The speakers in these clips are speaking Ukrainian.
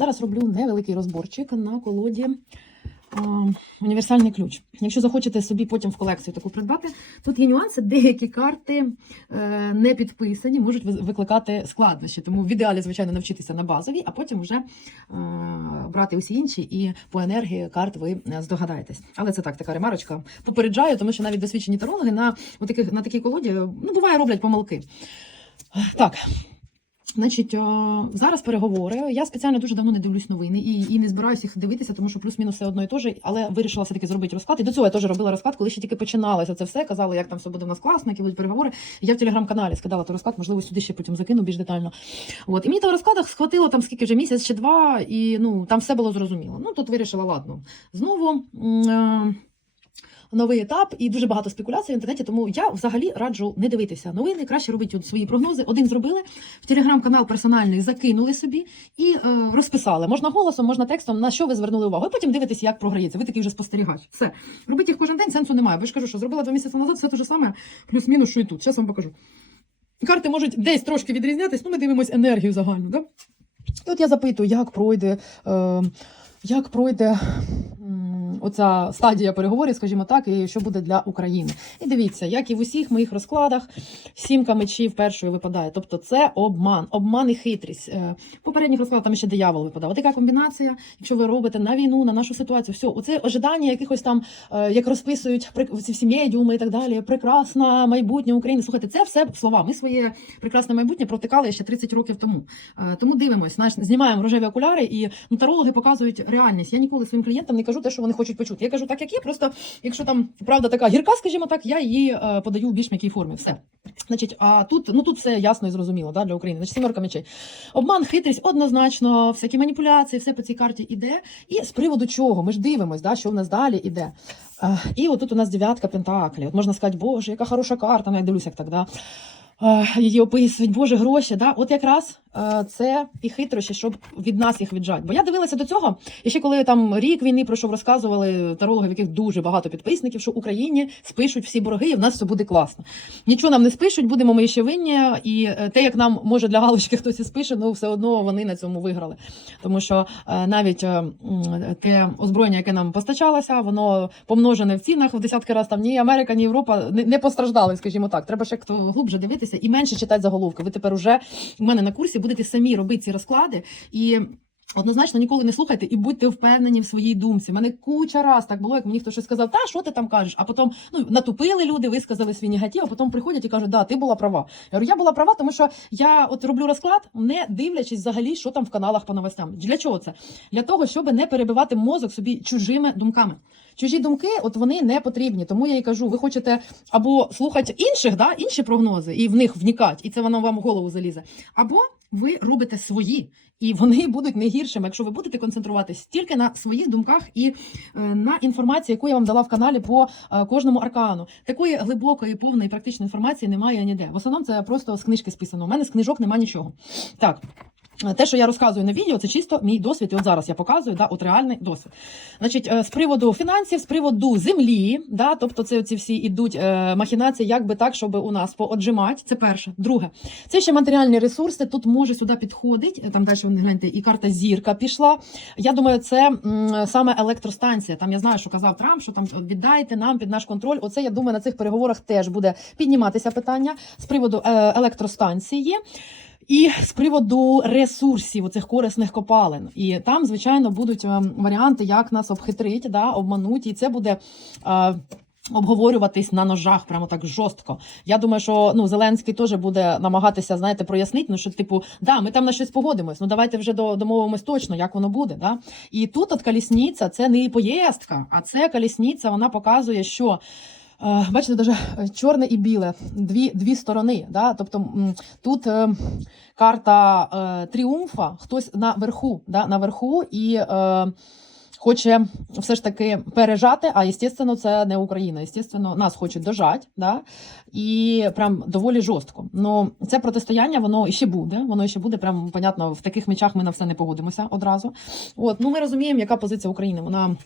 Зараз роблю невеликий розборчик на колоді універсальний ключ. Якщо захочете собі потім в колекцію таку придбати, тут є нюанси, деякі карти е, не підписані, можуть викликати складнощі. Тому в ідеалі, звичайно, навчитися на базовій, а потім вже е, брати усі інші, і по енергії карт ви е, здогадаєтесь. Але це так, така ремарочка. Попереджаю, тому що навіть досвідчені тарологи на, на такій колоді ну, буває роблять помилки. Так. Значить, о, зараз переговори. Я спеціально дуже давно не дивлюсь новини і, і не збираюся їх дивитися, тому що плюс-мінус все одно і те але вирішила все-таки зробити розклад. І до цього я теж робила розклад, коли ще тільки починалося це все. Казали, як там все буде в нас класно, які будуть переговори. Я в телеграм-каналі скидала той розклад, можливо, сюди ще потім закину більш детально. От. І мені того розкладах схватило там скільки вже місяць чи два, і ну там все було зрозуміло. Ну тут вирішила, ладно. Знову. е, Новий етап і дуже багато спекуляцій в інтернеті, тому я взагалі раджу не дивитися новини. Краще робити свої прогнози. Один зробили в телеграм-канал персональний, закинули собі і е, розписали. Можна голосом, можна текстом, на що ви звернули увагу. І потім дивитесь, як програється. Ви такий вже спостерігач. Все. Робити їх кожен день сенсу немає. Я ж кажу, що зробила два місяці назад, все те ж саме, плюс-мінус, що і тут. Зараз вам покажу. Карти можуть десь трошки відрізнятись, ну ми дивимося енергію загальну. Да? І от я запитую, як пройде. Е, як пройде оця стадія переговорів, скажімо так, і що буде для України. І дивіться, як і в усіх моїх розкладах, сімка мечів першою випадає. Тобто це обман, обман і хитрість. Е, попередніх розкладах там ще диявол випадав. Така комбінація, якщо ви робите на війну, на нашу ситуацію, все, оце ожидання якихось там, е, як розписують ці всі медіуми і так далі. Прекрасна майбутнє України. Слухайте, це все слова. Ми своє прекрасне майбутнє протикали ще 30 років тому. Е, Тому дивимось, знімаємо рожеві окуляри, і ну, тарологи показують реальність. Я ніколи своїм клієнтам не кажу те, що вони хочуть почути. Я кажу так, як є. Просто якщо там правда така гірка, скажімо так, я її е, подаю в більш м'якій формі. Все. Значить, а тут ну тут все ясно і зрозуміло да, для України. Значить, сімерка мечей. Обман, хитрість, однозначно, всякі маніпуляції, все по цій карті іде. І з приводу чого? Ми ж дивимось, да, що в нас далі іде. Е, І отут у нас дев'ятка пентаклів. От можна сказати, боже, яка хороша карта, ну я дивлюся, як так, да. Е, Її описують, боже, гроші. Да? От якраз е, це і хитрощі, щоб від нас їх віджати. Бо я дивилася до цього, і ще коли там рік війни пройшов, розказували тарологи, в яких дуже багато підписників, що Україні спишуть всі борги, і в нас все буде класно. Нічого нам не спишуть, будемо ми ще винні. І е, те, як нам може для галочки хтось і спише, ну все одно вони на цьому виграли. Тому що навіть те озброєння, яке нам постачалося, воно помножене в цінах в десятки разів. Там ні Америка, ні Європа не постраждали, скажімо так. Треба ще хто глубже дивитися і менше читати заголовки. Ви тепер уже у мене на курсі будете самі робити ці розклади і. Однозначно ніколи не слухайте і будьте впевнені в своїй думці. У мене куча раз так було, як мені хтось щось сказав, та що ти там кажеш? А потім ну натупили люди, висказали свій негатив, а потім приходять і кажуть, да, ти була права. Я говорю, я була права, тому що я от роблю розклад, не дивлячись взагалі, що там в каналах по новостям. Для чого це? Для того, щоб не перебивати мозок собі чужими думками. Чужі думки, от вони не потрібні. Тому я і кажу, ви хочете або слухати інших, да, інші прогнози, і в них вникати, і це воно вам в голову залізе. Або ви робите свої, і вони будуть не гіршими, якщо ви будете концентруватись тільки на своїх думках і е, на інформації, яку я вам дала в каналі по е, кожному аркану. Такої глибокої, повної практичної інформації немає ніде. В основному це просто з книжки списано. У мене з книжок немає нічого. Так. Те, що я розказую на відео, це чисто мій досвід. І от зараз я показую, да, от реальний досвід. Значить, е, з приводу фінансів, з приводу землі, да, тобто це ці всі ідуть е, махінації, як би так, щоб у нас пооджимати. Це перше. Друге, це ще матеріальні ресурси. Тут може сюди підходить. е, Там далі гляньте, і карта зірка пішла. Я думаю, це саме електростанція. Там я знаю, що казав Трамп, що там віддайте нам під наш контроль. Оце я думаю, на цих переговорах теж буде підніматися питання з приводу електростанції. І з приводу ресурсів оцих корисних копалин, і там, звичайно, будуть ем, варіанти, як нас обхитрить, да, обмануть, і це буде. Е, Обговорюватись на ножах прямо так жорстко. Я думаю, що ну Зеленський теж буде намагатися, знаєте, прояснити, ну що типу, да, ми там на щось погодимось. Ну давайте вже до- домовимось точно, як воно буде. Да? І тут от колісниця це не поїздка, а це колісниця, вона показує, що. Бачите, даже е, чорне і біле, дві, дві сторони. Да? Тобто тут е, карта е, тріумфа, хтось наверху, да? наверху і хоче все ж таки пережати. А естественно, це не Україна. Естественно, нас хочуть дожати, да? і прям доволі жорстко. Ну це протистояння, воно іще буде. Воно іще буде. Прям понятно, в таких мечах ми на все не погодимося одразу. От ну ми розуміємо, яка позиція України. Вона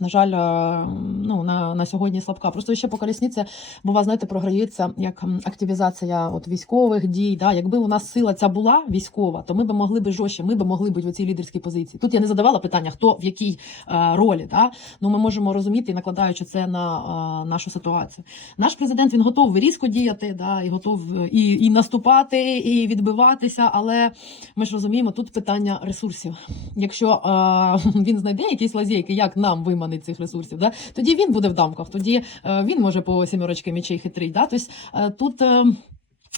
на жаль, е, ну, на, на сьогодні слабка. Просто ще по колісниці, бува, знаєте, програється як активізація от військових дій. Да? Якби у нас сила ця була військова, то ми б могли б жорстче, ми б могли бути в цій лідерській позиції. Тут я не задавала питання, хто в якій е, ролі. Да? Ну, ми можемо розуміти, накладаючи це на е, нашу ситуацію. Наш президент він готовий різко діяти, да? і готов і, і наступати, і відбиватися. Але ми ж розуміємо, тут питання ресурсів. Якщо е, він знайде якісь лазейки, як нам виманити цих ресурсів, да? тоді він буде в дамках, тоді е, він може по сімерочки мечей хитрий. Да? Тобто, тут. Е,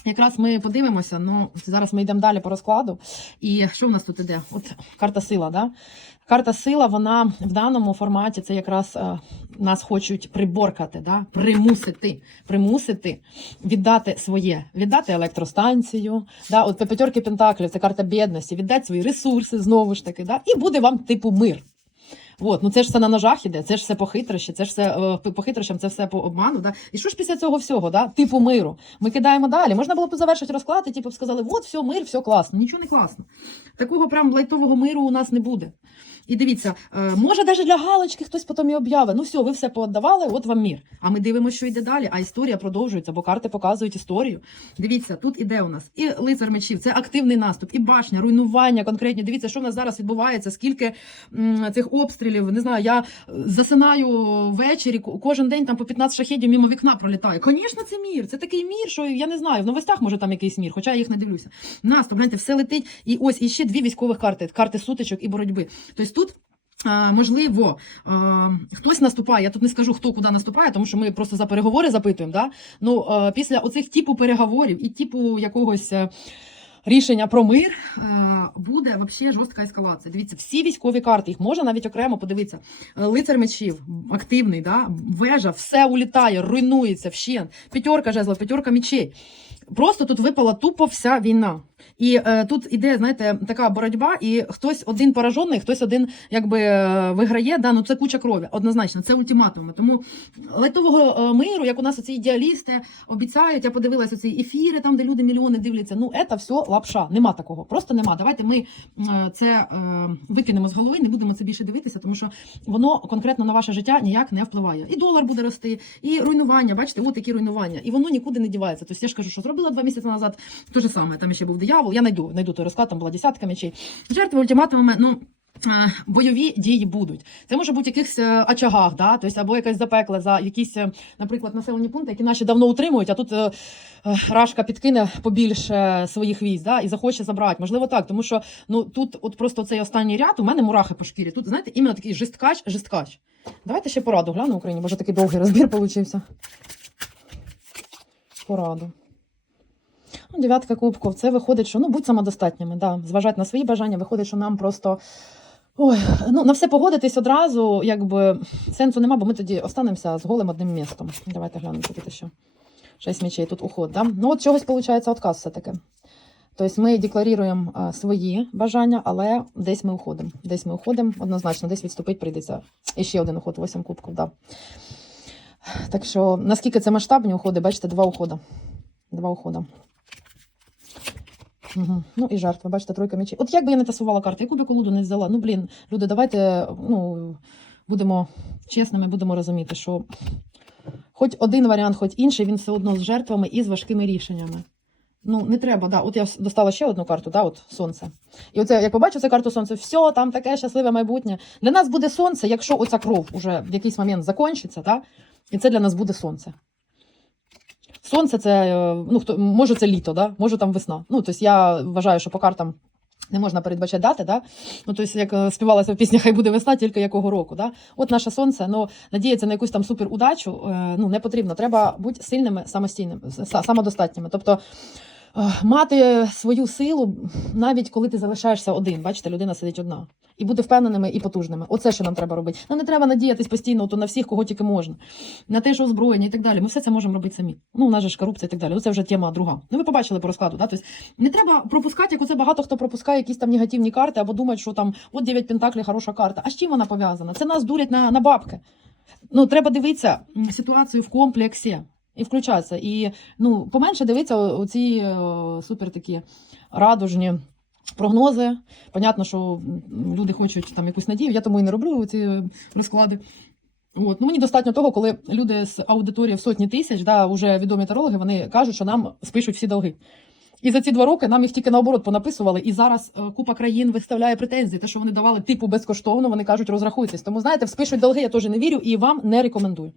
Якраз ми подивимося, ну зараз ми йдемо далі по розкладу. І що в нас тут іде? От карта сила, да? Карта сила, вона в даному форматі це якраз е, нас хочуть приборкати, да? примусити, примусити віддати своє, віддати електростанцію. Да? От п'ятерки пентаклів це карта бідності, віддати свої ресурси знову ж таки, да? і буде вам типу мир. От, ну це ж все на ножах іде, це ж все по це ж все е, по хитрощам, це все по обману. Да? І що ж після цього всього, да? типу миру? Ми кидаємо далі. Можна було б завершити розклад, і типу сказали, от все, мир, все класно. Нічого не класно. Такого прям лайтового миру у нас не буде. І дивіться, е, може, навіть для галочки хтось потім і об'явить. Ну все, ви все пооддавали, от вам мір. А ми дивимося, що йде далі. А історія продовжується, бо карти показують історію. Дивіться, тут іде у нас і лицар мечів, це активний наступ, і башня, руйнування конкретні. Дивіться, що в нас зараз відбувається, скільки цих обстрілів. Не знаю, я е, засинаю ввечері, кожен день там по 15 шахедів мимо вікна пролітає. Звісно, це мір. Це такий мір, що я не знаю. В новостях може там якийсь мір, хоча я їх не дивлюся. Наступ, гляньте, все летить. І ось іще дві військових карти: карти сутичок і боротьби. Тобто тут. Можливо, хтось наступає. Я тут не скажу, хто куди наступає, тому що ми просто за переговори запитуємо. Да? Ну, після оцих типу переговорів і типу якогось е, рішення про мир е, буде взагалі жорстка ескалація. Дивіться, всі військові карти, їх можна навіть окремо подивитися. Е, Лицар мечів, активний, да? вежа, все улітає, руйнується вщент. П'ятерка жезлов, п'ятерка мечей. Просто тут випала тупо вся війна. І е, тут іде, знаєте, така боротьба, і хтось один поражений, хтось один якби е, виграє. Да, ну це куча крові, однозначно, це ультиматуми. Тому лайтового е, миру, як у нас оці ідеалісти обіцяють, я подивилася ці ефіри, там, де люди мільйони дивляться. Ну, це все лапша. Нема такого. Просто нема. Давайте ми е, це е, викинемо з голови, не будемо це більше дивитися, тому що воно конкретно на ваше життя ніяк не впливає. І долар буде рости, і руйнування. Бачите, от які руйнування. І воно нікуди не дівається. Тобто я ж кажу, що зробила два місяці назад. Те ж саме. Там ще був диявол. Я найду, найду той розклад, там була десятка мечей. Жертви ультиматумами, ну. е, Бойові дії будуть. Це може бути в якихось е, очагах, да? тобто, або якесь запекле за якісь, е, наприклад, населені пункти, які наші давно утримують, а тут Рашка підкине побільше своїх військ да? і захоче забрати. Можливо, так, тому що ну, тут от просто цей останній ряд, у мене мурахи по шкірі. Тут, знаєте, іменно такий жесткач, жесткач. Давайте ще пораду гляну в Україні, може такий довгий розбір получився. Пораду. Ну, дев'ятка кубків. Це виходить, що ну будь самодостатніми, да. зважати на свої бажання, виходить, що нам просто. Ой, ну на все погодитись одразу, якби сенсу нема, бо ми тоді останемося з голим одним містом. Давайте глянемо, тут ще. Шість мечей, тут уход. Да? Ну, от чогось виходить отказ все-таки. Тобто ми декларуємо свої бажання, але десь ми уходимо. Десь ми уходимо, однозначно, десь відступити прийдеться. І ще один уход, 8 кубків. Да. Так що, наскільки це масштабні уходи, бачите, два уходи. Два уходи. Угу. Ну і жертва, бачите, тройка мечей. От як би я не тасувала карти, яку б я колоду не взяла. Ну, блін, люди, давайте ну, будемо чесними, будемо розуміти, що хоч один варіант, хоч інший, він все одно з жертвами і з важкими рішеннями. Ну, не треба, да. От я достала ще одну карту, да, от сонце. І оце, як побачу цю карту сонце, все, там таке щасливе майбутнє. Для нас буде сонце, якщо оця кров уже в якийсь момент закінчиться, да? і це для нас буде сонце. Сонце це, е, ну, хто, може це літо, да? може там весна. Ну, тобто я вважаю, що по картам не можна передбачати дати, да? ну, тобто, як е, співалася в пісні Хай буде весна, тільки якого року. Да? От наше сонце, ну, надіятися на якусь там супер удачу е, ну, не потрібно. Треба бути сильними, самостійними, самодостатніми. Тобто, мати свою силу, навіть коли ти залишаєшся один, бачите, людина сидить одна. І бути впевненими і потужними. Оце що нам треба робити. Нам не треба надіятись постійно то на всіх, кого тільки можна, на те, що озброєння і так далі. Ми все це можемо робити самі. Ну, у нас же ж корупція і так далі. Ну, це вже тема друга. Ну, ви побачили по розкладу. Да? Тобто, не треба пропускати, як оце багато хто пропускає якісь там негативні карти або думають, що там от 9 пентаклів хороша карта. А з чим вона пов'язана? Це нас дурять на, на бабки. Ну, треба дивитися ситуацію в комплексі і включатися. І ну, поменше дивитися оці супер такі радужні прогнози. Понятно, що люди хочуть там якусь надію, я тому і не роблю ці розклади. От. Ну, мені достатньо того, коли люди з аудиторії в сотні тисяч, да, вже відомі тарологи, вони кажуть, що нам спишуть всі долги. І за ці два роки нам їх тільки наоборот понаписували, і зараз е, купа країн виставляє претензії. Те, що вони давали типу безкоштовно, вони кажуть, розрахуйтесь. Тому знаєте, спишуть долги я теж не вірю і вам не рекомендую.